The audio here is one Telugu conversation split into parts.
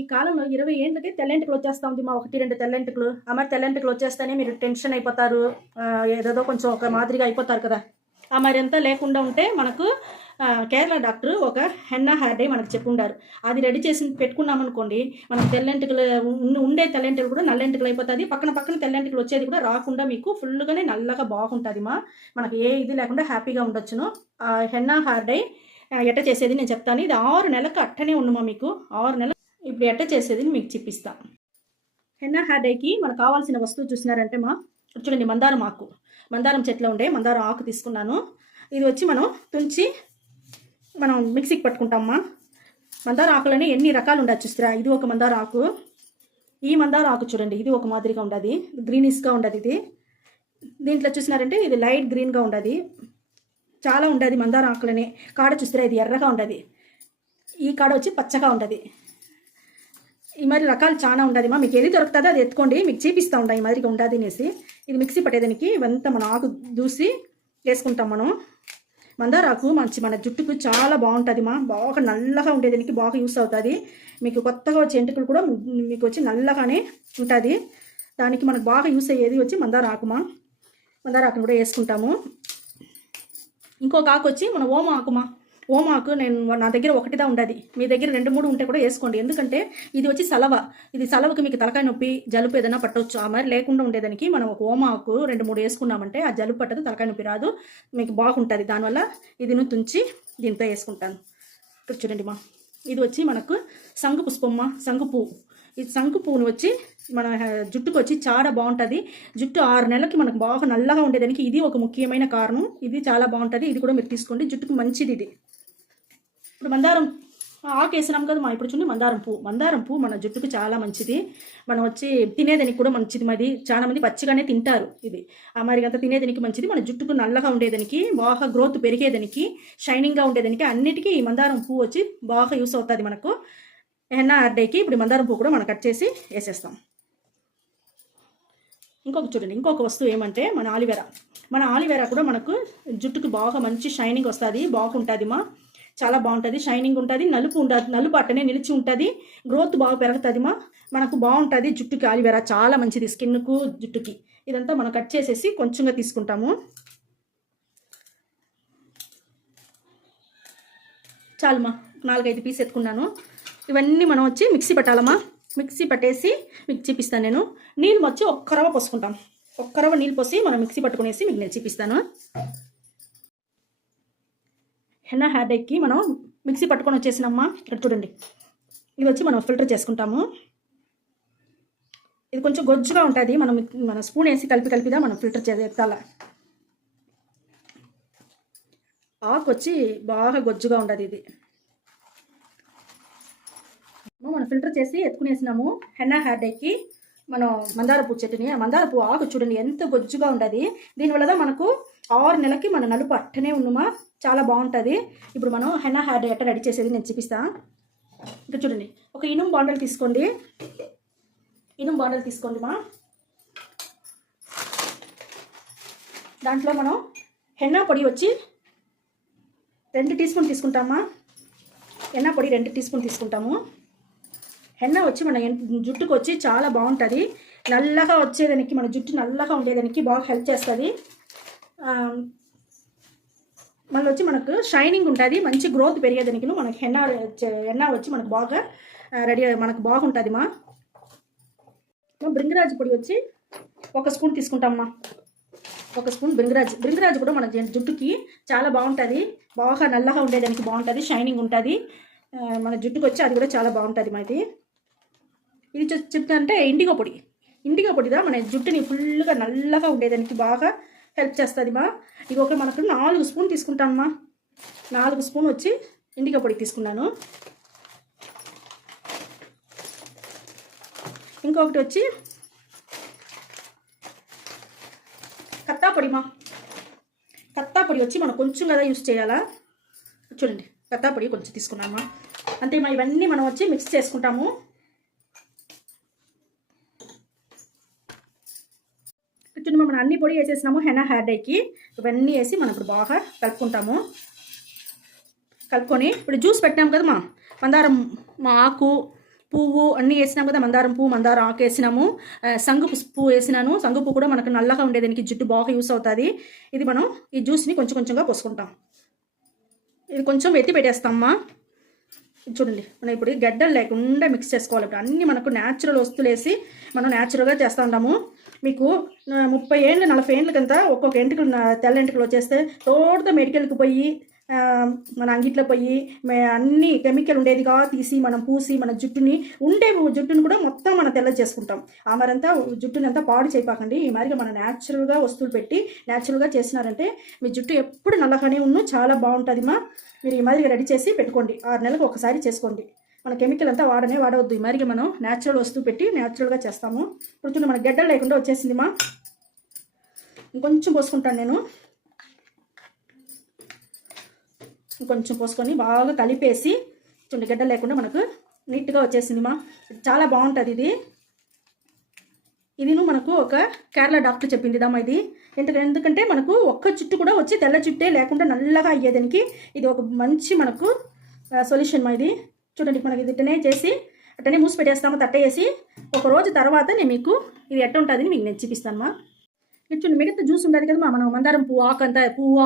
ఈ కాలంలో 20 ఏండ్లకే తెల్లెంటుకలు వచ్చేస్తా ఉంది మా 1-2 తెల్లెంటుకలు. మరి తెల్లెంటుకలు వచ్చేస్తేనే మీరు టెన్షన్ అయిపోతారు, ఏదేదో కొంచెం ఒక మాదిరిగా అయిపోతారు కదా. మరి అంతా లేకుండా ఉంటే మనకు కేరళ డాక్టర్ ఒక హెన్నా హెయిర్ డై మనకు చెప్పుండారు. అది రెడీ చేసి పెట్టుకున్నామనుకోండి, మనకు తెల్లెంటుకలు ఉండే తెల్లెంటుకలు కూడా నల్లెంటుకలు అయిపోతుంది. పక్కన తెల్లెంటుకలు వచ్చేది కూడా రాకుండా మీకు ఫుల్గానే నల్లగా బాగుంటుంది. మనకు ఏ ఇది లేకుండా హ్యాపీగా ఉండొచ్చును. హెన్నా హెయిర్ డై ఎట్ట చేసేది నేను చెప్తాను. ఇది 6 నెలలకు అట్టనే ఉండమా మీకు 6 నెలలు. ఇప్పుడు ఎట్ట చేసేది మీకు చూపిస్తా. హెన్నా హెయిర్ డైకి మనకు కావాల్సిన వస్తువు చూసినారంటే చూడండి, మందారం ఆకు, మందారం చెట్లు ఉండే మందారం ఆకు తీసుకున్నాను. ఇది వచ్చి మనం తుంచి మనం మిక్సీకి పట్టుకుంటామా. మందార ఆకులని ఎన్ని రకాలు ఉండదు చూస్తారా. ఇది ఒక మందార ఆకు, ఈ మందార ఆకు చూడండి, ఇది ఒక మాదిరిగా ఉండదు, గ్రీనిష్గా ఉండదు. ఇది దీంట్లో చూసినారంటే ఇది లైట్ గ్రీన్గా ఉండదు, చాలా ఉండదు. మందార ఆకులని కాడ చూస్తారా, ఇది ఎర్రగా ఉండదు, ఈ కాడ వచ్చి పచ్చగా ఉండదు. ఈ మరి రకాలు చాలా ఉండదు. మీకు ఏది దొరుకుతుందో అది ఎత్తుకోండి, మీకు చూపిస్తూ ఉంటాయి ఈ మాదిరిగా ఉండదు అనేసి. ఇది మిక్సీ పట్టేదానికి ఇవంతా మన ఆకు దూసి వేసుకుంటాం మనం. మందారాకు మన జుట్టుకు చాలా బాగుంటుంది. బాగా నల్లగా ఉండేదానికి బాగా యూస్ అవుతుంది. మీకు కొత్తగా వచ్చే ఎంటుకలు కూడా మీకు వచ్చి నల్లగానే ఉంటుంది. దానికి మనకు బాగా యూస్ అయ్యేది వచ్చి మందారాకు. మందారాకును కూడా వేసుకుంటాము. ఇంకొక ఆకు వచ్చి మన ఓమ ఆకు. ఓమాకు నా దగ్గర ఒకటిదా ఉండదు, మీ దగ్గర 2-3 ఉంటే కూడా వేసుకోండి. ఎందుకంటే ఇది వచ్చి సలవ, ఇది సలవకి మీకు తలకాయ నొప్పి జలుపు ఏదైనా పట్టవచ్చు. మరి లేకుండా ఉండేదానికి మనం ఒక ఓమాకు 2-3 వేసుకున్నామంటే ఆ జలుపు పట్టదు, తలకాయ నొప్పి రాదు, మీకు బాగుంటుంది. దానివల్ల ఇది తుంచి దీంతో వేసుకుంటాను. ఇక్కడ చూడండి ఇది వచ్చి మనకు సంగు పుష్పమ్మ, సంగు పువ్వు. ఈ సంగు పువ్వును వచ్చి మన జుట్టుకు వచ్చి చాలా బాగుంటుంది. జుట్టు 6 నెలలకి మనకు బాగా నల్లగా ఉండేదానికి ఇది ఒక ముఖ్యమైన కారణం. ఇది చాలా బాగుంటుంది, ఇది కూడా మీరు తీసుకోండి, జుట్టుకు మంచిది ఇది. ఇప్పుడు మందారం ఆకు వేసినాం కదా ఇప్పుడు చూడండి, మందారం పువ్వు మన జుట్టుకు చాలా మంచిది. మనం వచ్చి తినేదానికి కూడా మంచిది. మరి చాలా మంది పచ్చిగానే తింటారు ఇది. మరి అంత తినేదానికి మంచిది. మన జుట్టుకు నల్లగా ఉండేదానికి, బాగా గ్రోత్ పెరిగేదానికి, షైనింగ్గా ఉండేదానికి అన్నిటికీ ఈ మందారం పువ్వు వచ్చి బాగా యూస్ అవుతుంది మనకు. హెన్నా హెయిర్ డైకి ఇప్పుడు మందారం పువ్వు కూడా మనం కట్ చేసి వేసేస్తాం. ఇంకొక వస్తువు ఏమంటే మన ఆలివేరా కూడా మనకు జుట్టుకు బాగా మంచి షైనింగ్ వస్తుంది, బాగుంటుంది. చాలా బాగుంటుంది, షైనింగ్ ఉంటుంది, నలుపు ఉండదు, నలుపు అట్టనే నిలిచి ఉంటుంది, గ్రోత్ బాగా పెరుగుతుంది. మనకు బాగుంటుంది జుట్టుకి. ఆలివేరా చాలా మంచిది స్కిన్కు, జుట్టుకి. ఇదంతా మనం కట్ చేసేసి కొంచెంగా తీసుకుంటాము. చాలుమా, 4-5 పీస్ ఎత్తుకున్నాను. ఇవన్నీ మనం వచ్చి మిక్సీ పట్టాలమ్మా. మిక్సీ పట్టేసి మీకు చూపిస్తాను నేను. నీళ్ళు వచ్చి ఒక్క రవ్వ పోసుకుంటాం, ఒక్క రవ్వ నీళ్ళు పోసి మనం మిక్సీ పట్టుకునేసి మీకు నేను చూపిస్తాను. హెన్నా హెయిర్ డైకి మనం మిక్సీ పట్టుకొని వచ్చేసినమ్మా. ఇక్కడ చూడండి, ఇది వచ్చి మనం ఫిల్టర్ చేసుకుంటాము. ఇది కొంచెం గొజ్జుగా ఉంటుంది, మన స్పూన్ వేసి కలిపిదా మనం ఫిల్టర్ చేయాలి. ఆకు వచ్చి బాగా గొజ్జుగా ఉండదు ఇది. మనం ఫిల్టర్ చేసి ఎత్తుకునేసినాము. హెన్నా హెయిర్ డైకి మనం మందార పువ్వు చెట్టుని, మందార పువ్వు ఆకు చూడండి ఎంత గొజ్జుగా ఉండదు. దీనివల్ల మనకు 6 నెలలకి మన నలుపు అట్టనే ఉన్నమా, చాలా బాగుంటుంది. ఇప్పుడు మనం హెన్నా హెయిర్ డై ఎట్లా రెడీ చేసేది నేను చూపిస్తాను. ఇక్కడ చూడండి, ఒక ఇనుము బాండల్ తీసుకోండి. దాంట్లో మనం హెన్నా పొడి వచ్చి 2 టీ స్పూన్ తీసుకుంటామా. హెన్నా పొడి 2 టీ స్పూన్ తీసుకుంటాము. హెన్నా వచ్చి మన జుట్టుకు వచ్చి చాలా బాగుంటుంది. నల్లగా వచ్చేదానికి, మన జుట్టు నల్లగా ఉండేదానికి బాగా హెల్ప్ చేస్తుంది. మళ్ళీ వచ్చి మనకు షైనింగ్ ఉంటుంది, మంచి గ్రోత్ పెరిగేదానికి మనకు హెన్నా వచ్చి మనకు బాగా మనకు బాగుంటుంది. బృంగరాజు పొడి వచ్చి 1 స్పూన్ తీసుకుంటామమ్మా. 1 స్పూన్ బృంగరాజు కూడా మన జుట్టుకి చాలా బాగుంటుంది, బాగా నల్లగా ఉండేదానికి బాగుంటుంది, షైనింగ్ ఉంటుంది. మన జుట్టుకు వచ్చి అది కూడా చాలా బాగుంటుంది. ఇది చెప్తానంటే ఇండిగో పొడిదా మన జుట్టుని ఫుల్గా నల్లగా ఉండేదానికి బాగా హెల్ప్ చేస్తుంది. ఇది ఒక మనకు 4 స్పూన్ తీసుకుంటామమ్మా. 4 స్పూన్ వచ్చి ఇండిగో పొడి తీసుకున్నాను. ఇంకొకటి వచ్చి కత్తా పొడి వచ్చి మనం కొంచెం కదా యూస్ చేయాలా. చూడండి, కత్తా పొడి కొంచెం తీసుకున్నామా. అంతే ఇవన్నీ మనం వచ్చి మిక్స్ చేసుకుంటాము. చూడండి, మనం అన్ని పొడి వేసేసినాము హెన్నా హెయిర్ డైకి. ఇవన్నీ వేసి మనం ఇప్పుడు బాగా కలుపుకొని ఇప్పుడు జ్యూస్ పెట్టినాము కదా మందారం ఆకు పువ్వు అన్నీ వేసినాం కదా, మందారం పువ్వు, మందారం ఆకు వేసినాము, సంగు పువ్వు వేసినాను. సంగు పువ్వు కూడా మనకు నల్లగా ఉండేదానికి జుట్టు బాగా యూస్ అవుతుంది. ఇది మనం ఈ జ్యూస్ని కొంచెం కొంచెంగా పోసుకుంటాం. ఇది కొంచెం ఎత్తి పెట్టేస్తామమ్మా. చూడండి, మనం ఇప్పుడు గడ్డలు లేకుండా మిక్స్ చేసుకోవాలి. ఇప్పుడు అన్నీ మనకు న్యాచురల్ వస్తువులు వేసి మనం న్యాచురల్గా చేస్తూ ఉంటాము. మీకు 30 ఏళ్ళు 40 ఏళ్ళకంతా ఒక్కొక్క ఎంటుకలు తెల్ల ఎంటుకలు వచ్చేస్తే తోడుతో మెడికల్కి పోయి మన అంగిట్లో పోయి అన్ని కెమికల్ ఉండేదిగా తీసి మనం పూసి మన జుట్టుని కూడా మొత్తం మనం తెల్ల చేసుకుంటాం. ఆ మరంతా జుట్టుని అంతా పాడు చేయపాకండి. ఈ మాదిరిగా మన న్యాచురల్గా వస్తువులు పెట్టి న్యాచురల్గా చేసినారంటే మీ జుట్టు ఎప్పుడు నల్లగానే చాలా బాగుంటుందిమా. మీరు ఈ మాదిరిగా రెడీ చేసి పెట్టుకోండి. 6 నెలలకు ఒకసారి చేసుకోండి. మన కెమికల్ అంతా వాడవద్దు. ఈ మాదిరిగా మనం న్యాచురల్ వస్తువు పెట్టి న్యాచురల్గా చేస్తాము. ఇప్పుడు మన గడ్డలు లేకుండా వచ్చేసిందిమా. ఇంకొంచెం పోసుకుంటాను నేను. కొంచెం పోసుకొని బాగా కలిపేసి చూడండి, గడ్డలు లేకుండా మనకు నీట్గా వచ్చేసిందిమా. చాలా బాగుంటుంది ఇది మనకు ఒక కేరళ డాక్టర్ చెప్పిందిదమ్మా. ఇది ఎందుకంటే మనకు ఒక్క జుట్టు కూడా వచ్చి తెల్ల జుట్టే లేకుండా నల్లగా అయ్యేదానికి ఇది ఒక మంచి మనకు సొల్యూషన్ మా. ఇది చూడండి, మనకి ఇది ఇట్టనే చేసి అట్టనే మూసి పెట్టేస్తాము, తట్టేసి ఒక రోజు తర్వాత నేను మీకు ఇది ఎట్ట ఉంటుందని మీకు నేను చూపిస్తానమ్మా. చూడండి, మిగతా జ్యూస్ ఉంటుంది కదా మనం మందారం పువ్వు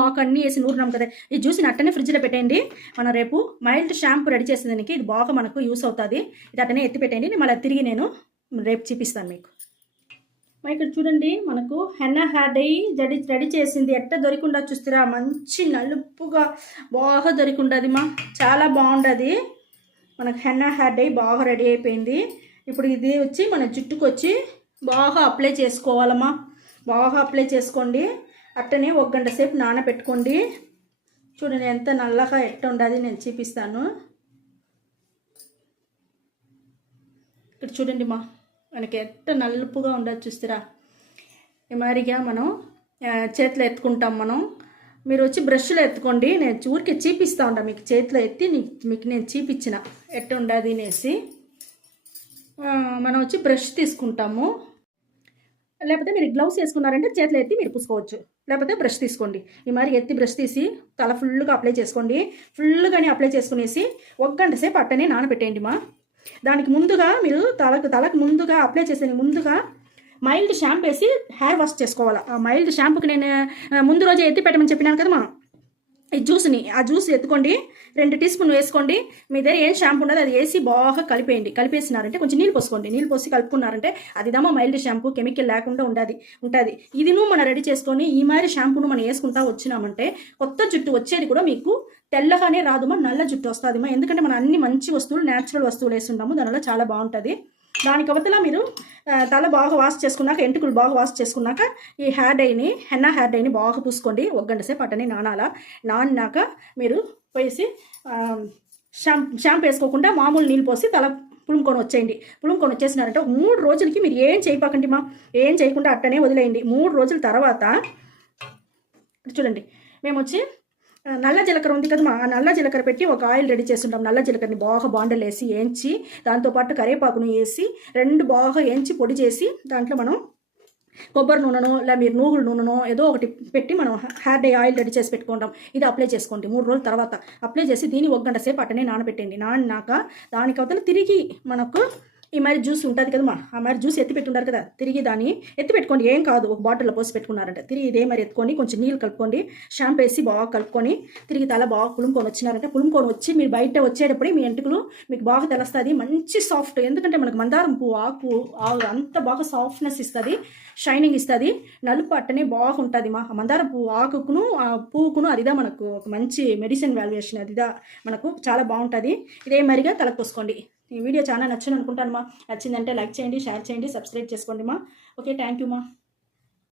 ఆకు అన్నీ వేసి నూరున్నాం కదా, ఈ జ్యూస్ని అట్టనే ఫ్రిడ్జ్లో పెట్టండి. మనం రేపు మైల్డ్ షాంపూ రెడీ చేసేదానికి ఇది బాగా మనకు యూస్ అవుతుంది. ఇది అట్టనే ఎత్తి పెట్టండి. మళ్ళీ తిరిగి నేను రేపు చూపిస్తాను మీకు. ఇక్కడ చూడండి, మనకు హెన్నా హెయిర్ డై రెడీ చేసింది. ఎట్ట దొరికిండా చూస్తారా, మంచి నలుపుగా బాగా దొరికిండది మా. చాలా బాగుండదు. మనకు హెన్నా హెయిర్ డై బాగా రెడీ అయిపోయింది. ఇప్పుడు ఇది వచ్చి మన జుట్టుకు వచ్చి బాగా అప్లై చేసుకోవాలమ్మా. బాగా అప్లై చేసుకోండి. అట్టనే 1 గంట సేపు నానబెట్టుకోండి. చూడండి ఎంత నల్లగా ఎట్ట ఉండదు నేను చూపిస్తాను. ఇక్కడ చూడండి మా, మనకి ఎట్ట నలుపుగా ఉండదు చూస్తారా. ఈ మాదిరిగా మనం చేతిలో ఎత్తుకుంటాం. మీరు వచ్చి బ్రష్లో ఎత్తుకోండి. నేను ఊరికి చూపిస్తూ ఉంటాను మీకు. చేతిలో ఎత్తి మీకు నేను చూపించిన ఎట్ట ఉండదు అనేసి. మనం వచ్చి బ్రష్ తీసుకుంటాము. లేకపోతే మీరు గ్లౌస్ వేసుకున్నారంటే చేతిలో ఎత్తి మీరు పూసుకోవచ్చు. లేకపోతే బ్రష్ తీసుకోండి. ఈ మరి ఎత్తి బ్రష్ తీసి తల ఫుల్గా అప్లై చేసుకోండి. ఫుల్గానే అప్లై చేసుకునేసి 1 గంట సేపు అట్టనే నానబెట్టేయండి మా. దానికి ముందుగా మీరు తలకు ముందుగా అప్లై చేసే ముందుగా మైల్డ్ షాంపూ వేసి హెయిర్ వాష్ చేసుకోవాలి. ఆ మైల్డ్ షాంపూకి నేను ముందు రోజే ఎత్తి పెట్టమని చెప్పినాను కదా మా. ఈ జ్యూస్ ఎత్తుకోండి. 2 టీ స్పూన్లు వేసుకోండి. మీ దగ్గర ఏం షాంపూ ఉండదు అది వేసి బాగా కలిపేయండి. కలిపేసినారంటే కొంచెం నీళ్ళు పోసుకోండి. నీళ్ళు పోసి కలుపుకున్నారంటే అదిదమ్మా మైల్డ్ షాంపూ, కెమికల్ లేకుండా ఉంటుంది. ఇది మనం రెడీ చేసుకొని ఈ మాదిరి షాంపూను మనం వేసుకుంటా వచ్చినామంటే కొత్త జుట్టు వచ్చేది కూడా మీకు తెల్లగానే రాదుమా, నల్ల జుట్టు వస్తుందిమా. ఎందుకంటే మనం అన్ని మంచి వస్తువులు న్యాచురల్ వస్తువులు వేస్తుంటాము. దానివల్ల చాలా బాగుంటుంది. దానికి అవతల మీరు తల బాగా వాష్ చేసుకున్నాక, ఎంటుకలు బాగా వాష్ చేసుకున్నాక ఈ హెన్నా హెయిర్ డైని బాగా పూసుకోండి. 1 గంట సేపు అట్టని నానాక మీరు పోసి షాంపూ వేసుకోకుండా మామూలు నీళ్ళు పోసి తల పులుముకొని వచ్చేయండి. పులుముకొని వచ్చేసినారంటే 3 రోజులకి మీరు ఏం చేయపాకండి మా. ఏం చేయకుండా అట్టనే వదిలేయండి. 3 రోజుల తర్వాత చూడండి, మేము వచ్చి నల్ల జీలకర్ర ఉంది కదా, ఆ నల్ల జీలకర్ర పెట్టి ఒక ఆయిల్ రెడీ చేస్తుంటాం. నల్ల జీలకర్రని బాగా బాండలు వేసి వేయించి దాంతోపాటు కరివేపాకును వేసి 2 బాగా వేయించి పొడి చేసి దాంట్లో మనం కొబ్బరి నూనెనో లేదా మీరు నూగుల నూనెనో ఏదో ఒకటి పెట్టి మనం హెయిర్ డై ఆయిల్ రెడీ చేసి పెట్టుకుంటాం. ఇది అప్లై చేసుకోండి. 3 రోజుల తర్వాత అప్లై చేసి దీన్ని 1 గంట సేపు అట్టనే నానబెట్టండి. నానినాక దానికి అవతల తిరిగి మనకు ఈ మరి జ్యూస్ ఉంటుంది కదమ్మా, ఆ మరి జ్యూస్ ఎత్తి పెట్టుంటారు కదా, తిరిగి దాన్ని ఎత్తి పెట్టుకోండి. ఏం కాదు, ఒక బాటిల్లో పోసి పెట్టుకున్నారంటే తిరిగి ఇదే మరి ఎత్తుకొని కొంచెం నీళ్ళు కలుపుకోండి. షాంపూ వేసి బాగా కలుపుకొని తిరిగి తల బాగా పులుముకొని వచ్చినారంటే పులుముకొని వచ్చి మీరు బయట వచ్చేటప్పుడే మీ ఎంటుకలు మీకు బాగా తెలుస్తుంది. మంచి సాఫ్ట్, ఎందుకంటే మనకు మందారం పువ్వు ఆకు అంత బాగా సాఫ్ట్నెస్ ఇస్తుంది, షైనింగ్ ఇస్తుంది. నలుపు అట్టనే బాగుంటుంది మా. మందారం పువ్వు ఆకును పువ్వుకును అదిదా మనకు ఒక మంచి మెడిసిన్ వాల్యుయేషన్, అదిదా మనకు చాలా బాగుంటుంది. ఇదే మరిగా తలకు పోసుకోండి. ఈ వీడియో చాలా నచ్చింది అనుకుంటాను మా. నచ్చిందంటే లైక్ చేయండి, షేర్ చేయండి, సబ్స్క్రైబ్ చేసుకోండి మా. ఓకే, థ్యాంక్ యూ మా.